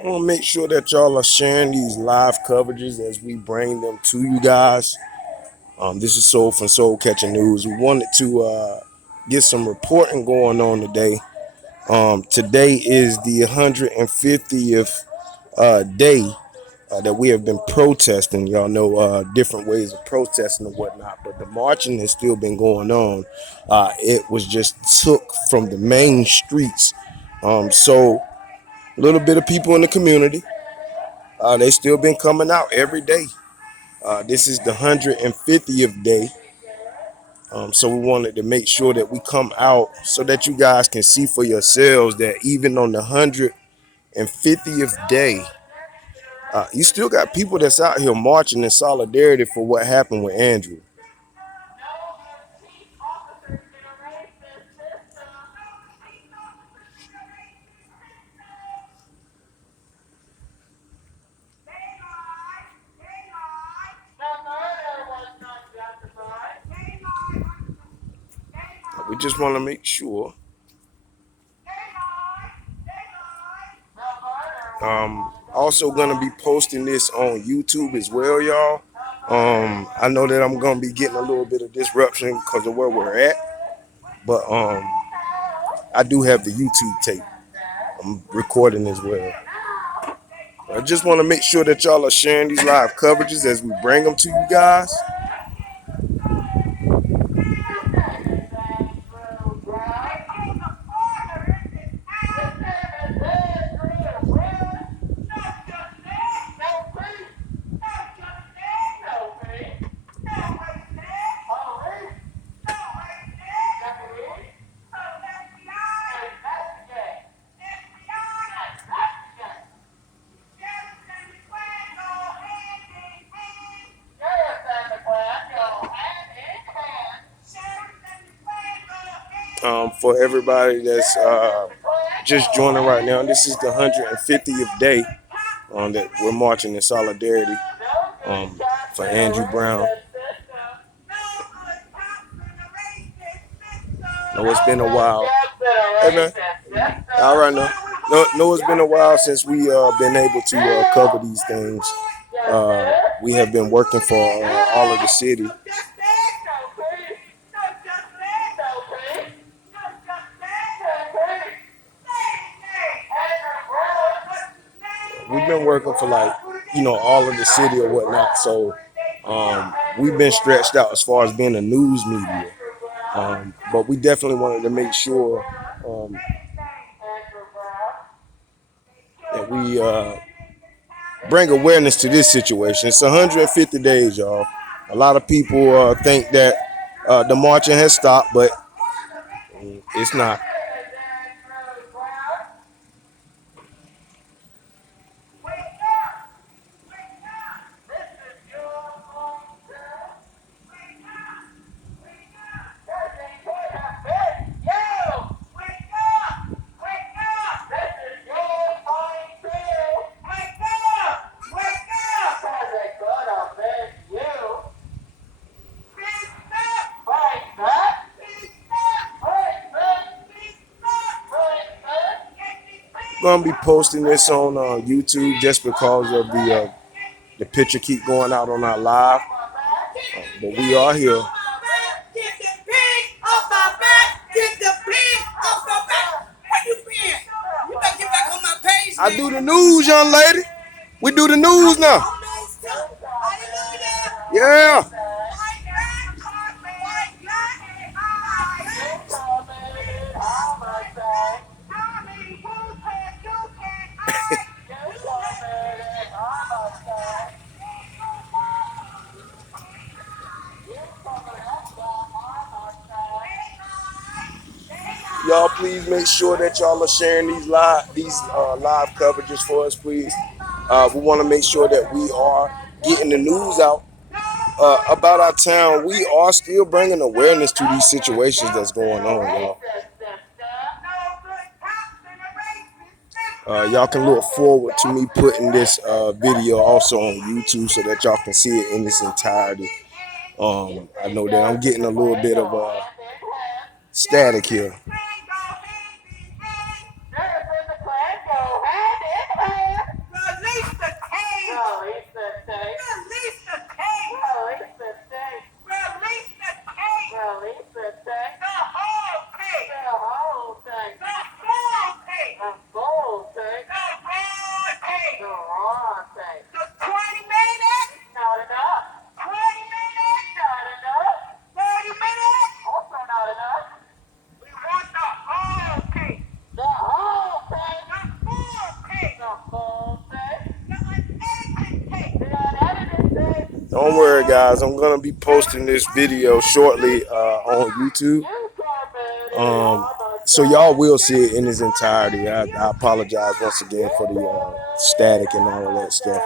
I want to make sure that y'all are sharing these live coverages as we bring them to you guys. This is Soul from Soul Catching News. We wanted to get some reporting going on today. Today is the 150th day that we have been protesting. Y'all know different ways of protesting and whatnot, but the marching has still been going on. It was just took from the main streets. So a little bit of people in the community, they still been coming out every day. This is the 150th day. So we wanted to make sure that we come out so that you guys can see for yourselves that even on the 150th day, you still got people that's out here marching in solidarity for what happened with Andrew. We just want to make sure. Also going to be posting this on YouTube as well, y'all. I know that I'm going to be getting a little bit of disruption because of where we're at, but I do have the YouTube tape. I'm recording as well. I just want to make sure that y'all are sharing these live coverages as we bring them to you guys. For everybody that's just joining right now, this is the 150th day that we're marching in solidarity for Andrew Brown. No, it's been a while. Hey man, all right now. No, it's been a while since we been able to cover these things. We have been working for all of the city. We've been working for all of the city or whatnot. So we've been stretched out as far as being a news media. But we definitely wanted to make sure that we bring awareness to this situation. It's 150 days, y'all. A lot of people think that the marching has stopped, but it's not. Gonna be posting this on YouTube just because of the picture keep going out on our live, but we are here. I do the news, young lady. We do the news now. Yeah. Y'all please make sure that y'all are sharing these live coverages for us, please. We want to make sure that we are getting the news out about our town. We are still bringing awareness to these situations that's going on, y'all. Y'all can look forward to me putting this video also on YouTube so that y'all can see it in its entirety. I know that I'm getting a little bit of static here. Don't worry, guys. I'm gonna be posting this video shortly on YouTube. So y'all will see it in its entirety. I apologize once again for the static and all of that stuff.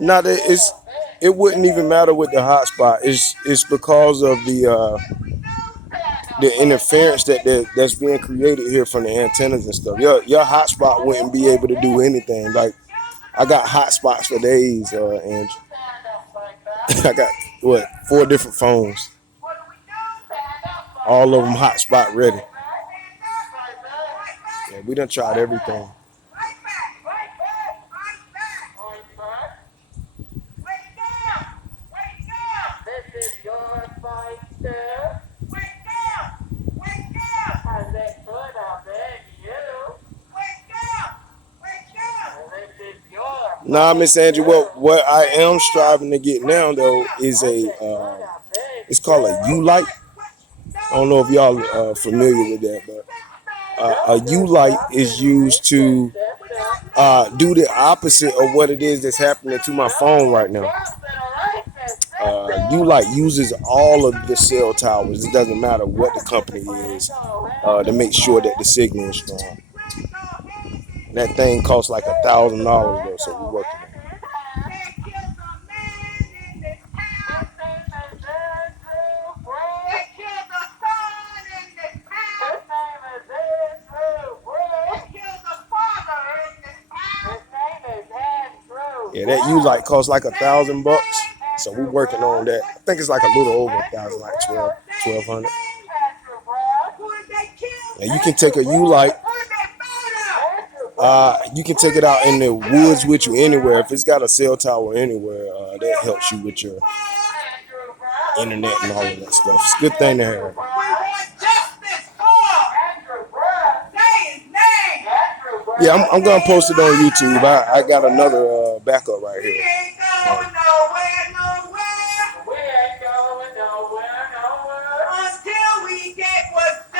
Now it wouldn't even matter with the hotspot. It's because of the interference that's being created here from the antennas and stuff. Your hotspot wouldn't be able to do anything. Like I got hotspots for days, and I got 4 different phones, all of them hotspot ready. Yeah, we done tried everything. Nah, Miss Angie, what I am striving to get now though is it's called a U light. I don't know if y'all are familiar with that, but a U light is used to do the opposite of what it is that's happening to my phone right now. U light uses all of the cell towers. It doesn't matter what the company is to make sure that the signal is strong. That thing costs like $1,000 though, so we're working on it. Yeah, that U light costs like $1,000, so we're working on that. I think it's like a little over 1,000, like 1,200. And you can take a U light. You can take it out in the woods with you anywhere. If it's got a cell tower anywhere, that helps you with your internet and all of that stuff. It's a good thing to have. Yeah, I'm gonna post it on YouTube. I got another backup right here. Until we get what's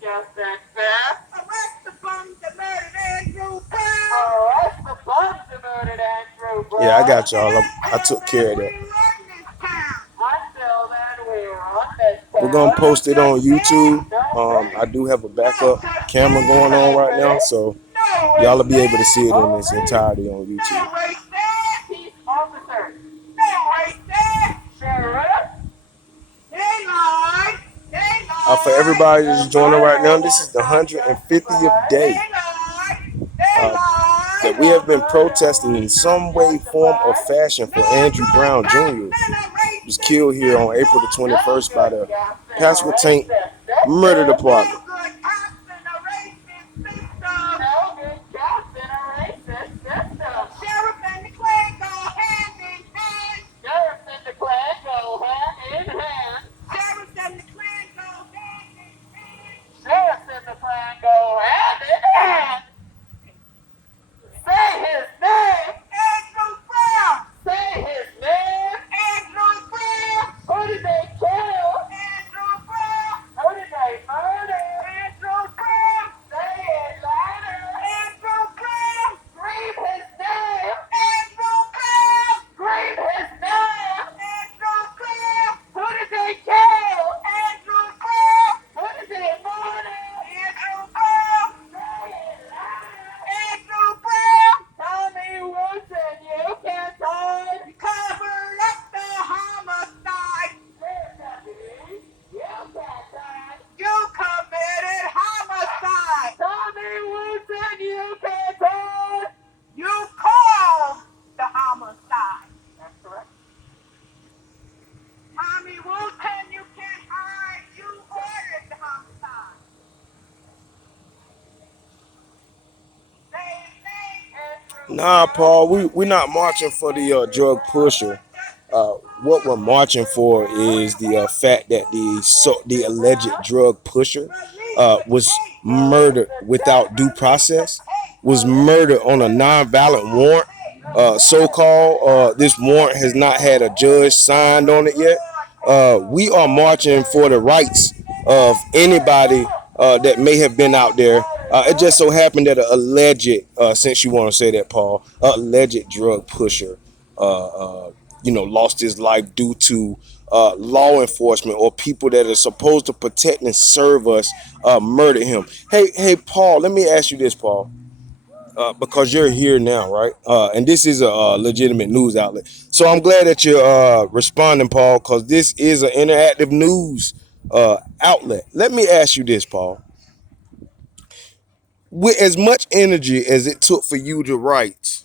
just and fair. Arrest the bums that murdered Andrew Brown. Yeah, I got y'all. I took care of that. We're gonna post it on YouTube. I do have a backup camera going on right now, so y'all will be able to see it in its entirety on YouTube. For everybody that's joining right now, this is the 150th day that we have been protesting in some way, form, or fashion for Andrew Brown Jr. He was killed here on April the 21st by the PASQUOTANK Murder Department. Nah, Paul, we not marching for the drug pusher. Uh, what we're marching for is the fact that the alleged drug pusher was murdered without due process, was murdered on a non-violent warrant. So-called, this warrant has not had a judge signed on it yet. We are marching for the rights of anybody that may have been out there. It just so happened that an alleged, since you want to say that, Paul, alleged drug pusher, lost his life due to law enforcement or people that are supposed to protect and serve us, murdered him. Hey, Paul, let me ask you this, Paul, because you're here now, right? And this is a legitimate news outlet. So I'm glad that you're responding, Paul, because this is an interactive news outlet. Let me ask you this, Paul. With as much energy as it took for you to write,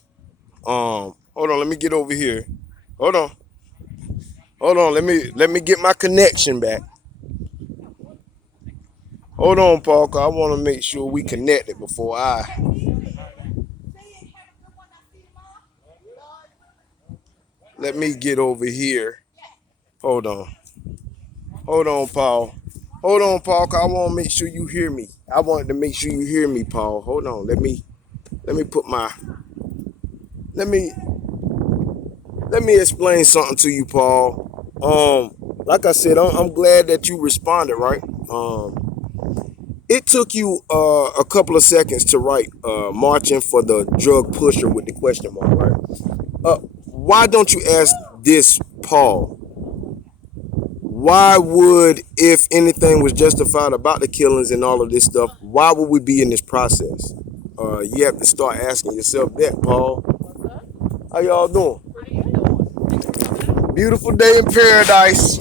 hold on, let me get over here. Hold on, hold on. Let me get my connection back. Hold on, Paul, cause I want to make sure we connected before I. Let me get over here. Hold on. Hold on, Paul. Hold on, Paul, cause I want to make sure you hear me. I wanted to make sure you hear me, Paul. Hold on. Let me put my let me let me explain something to you, Paul. Like I said, I'm glad that you responded, right? It took you a couple of seconds to write marching for the drug pusher with the question mark, right? Why don't you ask this, Paul? Why would, if anything was justified about the killings and all of this stuff, why would we be in this process? You have to start asking yourself that, Paul. How y'all doing? Beautiful day in paradise.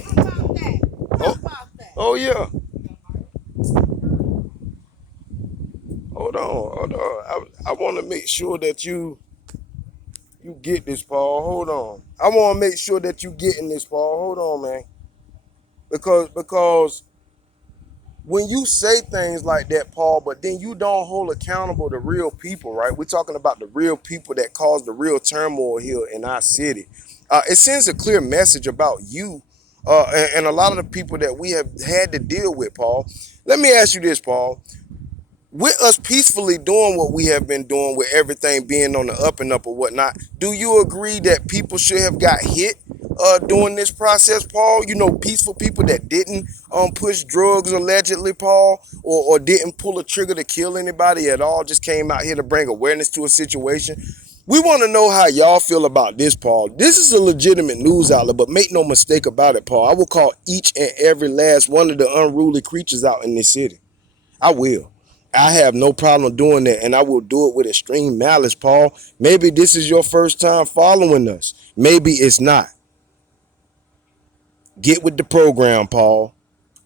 Oh, oh yeah. Hold on, hold on. I want to make sure that you get this, Paul. Hold on. I want to make sure that you getting this, Paul. Hold on, man. Because when you say things like that, Paul, but then you don't hold accountable the real people, right? We're talking about the real people that cause the real turmoil here in our city. It sends a clear message about you and a lot of the people that we have had to deal with, Paul. Let me ask you this, Paul. With us peacefully doing what we have been doing, with everything being on the up and up or whatnot, do you agree that people should have got hit during this process, Paul? You know, peaceful people that didn't push drugs allegedly, Paul, or didn't pull a trigger to kill anybody at all, just came out here to bring awareness to a situation. We want to know how y'all feel about this, Paul. This is a legitimate news outlet, but make no mistake about it, Paul. I will call each and every last one of the unruly creatures out in this city. I will. I have no problem doing that, and I will do it with extreme malice, Paul. Maybe this is your first time following us. Maybe it's not. Get with the program, Paul,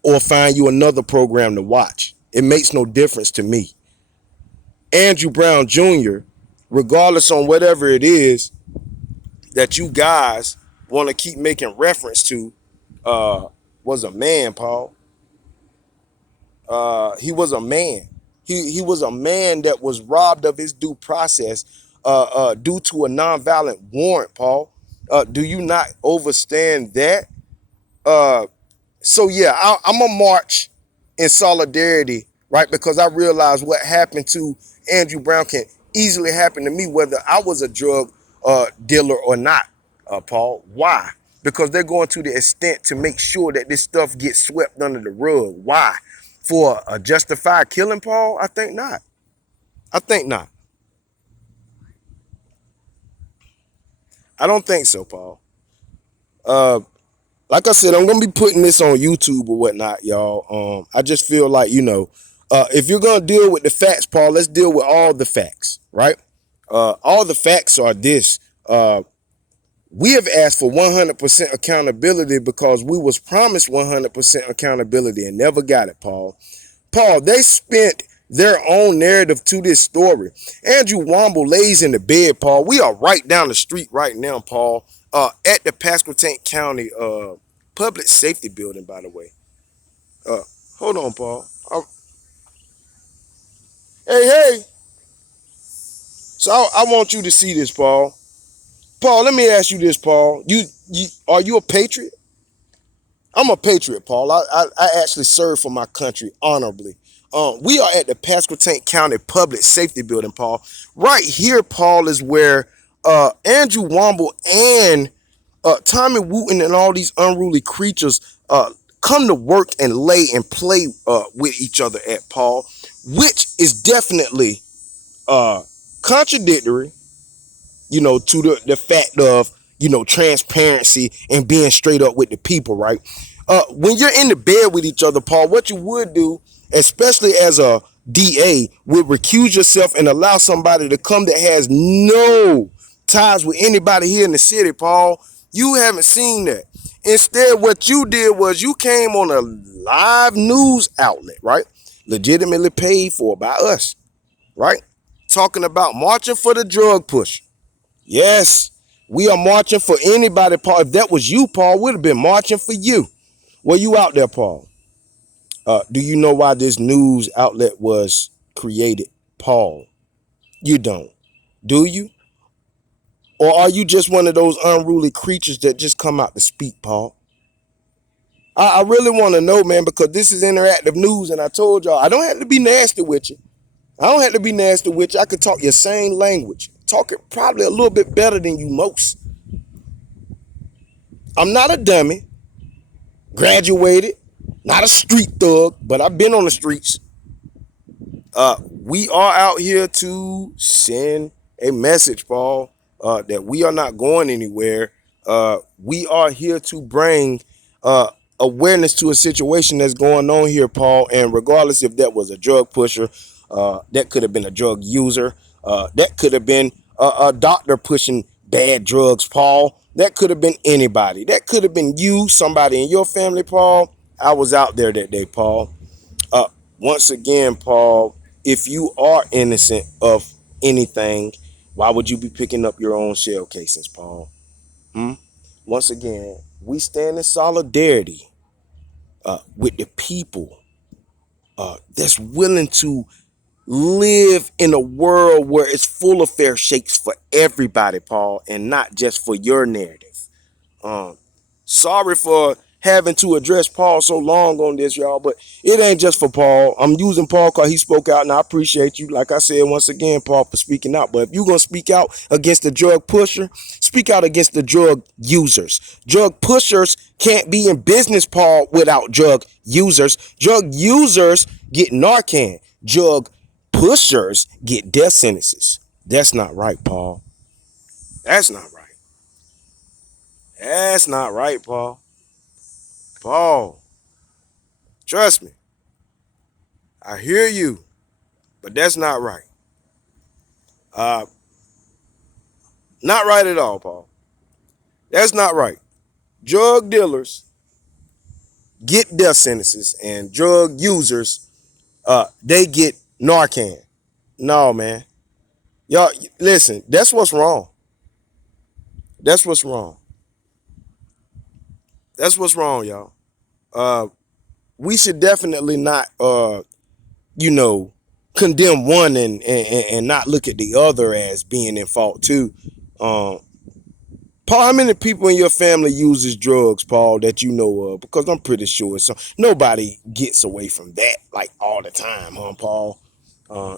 or find you another program to watch. It makes no difference to me. Andrew Brown Jr., regardless on whatever it is that you guys want to keep making reference to, uh, was a man, Paul. He was a man. He was a man that was robbed of his due process due to a nonviolent warrant, Paul. Do you not understand that? Uh, so yeah, I'm gonna march in solidarity, right? Because I realize what happened to Andrew Brown can easily happen to me, whether I was a drug dealer or not, Paul. Why? Because they're going to the extent to make sure that this stuff gets swept under the rug. Why? For a justified killing, Paul? I think not. I think not. I don't think so, Paul. Uh, like I said, I'm gonna be putting this on YouTube or whatnot, y'all. I just feel like if you're gonna deal with the facts, Paul, let's deal with all the facts, right? All the facts are this: we have asked for 100% accountability because we was promised 100% accountability and never got it, Paul. Paul, they spent their own narrative to this story. Andrew Womble lays in the bed, Paul. We are right down the street right now, Paul, at the PASQUOTANK County Public Safety Building, by the way. Uh, hold on, Paul. Hey, hey. So I want you to see this, Paul. Paul, let me ask you this, Paul. You are you a patriot? I'm a patriot, Paul. I actually serve for my country honorably. We are at the Pasquotank County Public Safety Building, Paul. Right here, Paul, is where Andrew Womble and Tommy Wooten and all these unruly creatures come to work and lay and play with each other at, Paul, which is definitely contradictory, to the fact of, transparency and being straight up with the people, right? When you're in the bed with each other, Paul, what you would do, especially as a DA, would recuse yourself and allow somebody to come that has no ties with anybody here in the city, Paul. You haven't seen that. Instead, what you did was you came on a live news outlet, right? Legitimately paid for by us, right? Talking about marching for the drug push. Yes, we are marching for anybody, Paul. If that was you, Paul, we'd have been marching for you. Were you out there, Paul? Do you know why this news outlet was created, Paul? You don't. Do you? Or are you just one of those unruly creatures that just come out to speak, Paul? I really want to know, man, because this is interactive news, and I told y'all I don't have to be nasty with you. I don't have to be nasty with you. I could talk your same language. Talk it probably a little bit better than you most. I'm not a dummy. Graduated. Not a street thug, but I've been on the streets. We are out here to send a message, Paul, that we are not going anywhere. We are here to bring awareness to a situation that's going on here, Paul. And regardless if that was a drug pusher, that could have been a drug user, that could have been a doctor pushing bad drugs, Paul. That could have been anybody. That could have been you, somebody in your family, Paul. I was out there that day, Paul. Uh, Once again, Paul, if you are innocent of anything, why would you be picking up your own shell casings, Paul? Hmm? Once again, we stand in solidarity with the people that's willing to live in a world where it's full of fair shakes for everybody, Paul, and not just for your narrative. Um, Sorry for having to address Paul so long on this, y'all, but it ain't just for Paul. I'm using Paul because he spoke out, and I appreciate you, like I said, once again, Paul, for speaking out. But if you're going to speak out against the drug pusher, speak out against the drug users. Drug pushers can't be in business, Paul, without drug users. Drug users get Narcan. Drug pushers get death sentences. That's not right, Paul. That's not right. That's not right, Paul. Paul, trust me. I hear you, but that's not right. Uh, Not right at all, Paul. That's not right. Drug dealers get death sentences, and drug users, they get Narcan. No, man. Y'all, listen. That's what's wrong. That's what's wrong. That's what's wrong, y'all. Uh, we should definitely not, you know, condemn one and not look at the other as being in fault too. Um, Paul, how many people in your family uses drugs, Paul, that you know of? Because I'm pretty sure so. Nobody gets away from that like all the time, huh, Paul?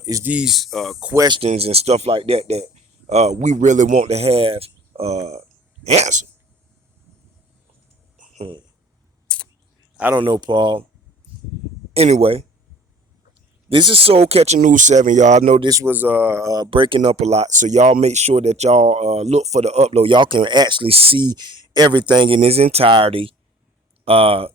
It's these questions and stuff like that that we really want to have answered. Hmm. I don't know, Paul. Anyway, this is Soul Catching News 7, y'all. I know this was breaking up a lot, so y'all make sure that y'all look for the upload. Y'all can actually see everything in its entirety. Uh,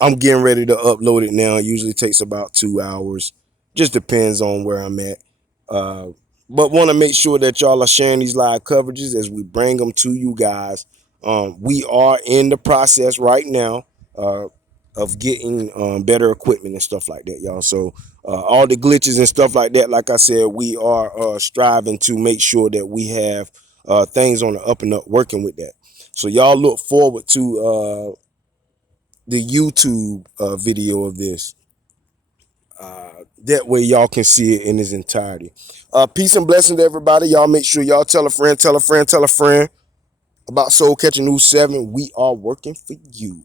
I'm getting ready to upload it now. It usually takes about 2 hours. Just depends on where I'm at. Uh, but want to make sure that y'all are sharing these live coverages as we bring them to you guys. We are in the process right now of getting better equipment and stuff like that, y'all. So all the glitches and stuff like that, like I said, we are striving to make sure that we have things on the up and up working with that. So y'all look forward to the YouTube video of this. That way y'all can see it in its entirety. Peace and blessing to everybody. Y'all make sure y'all tell a friend, tell a friend, tell a friend about Soul Catching News 7. We are working for you.